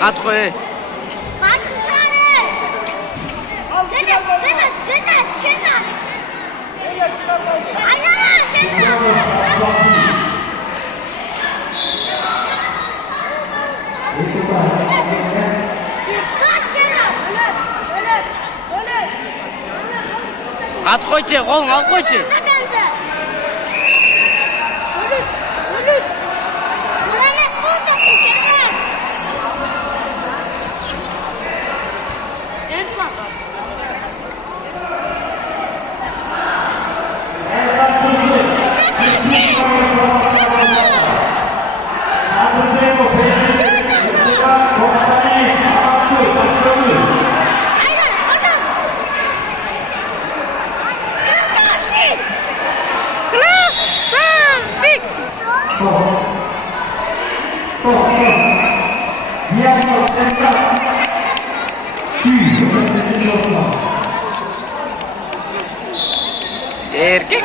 Kaç koy. Başım çare. Gıda, şena. Ayağına şena. Kaç şena. Kaç koyçı, oğlum al koyçı. Kılamet buldum şena. Ersan. Erkek.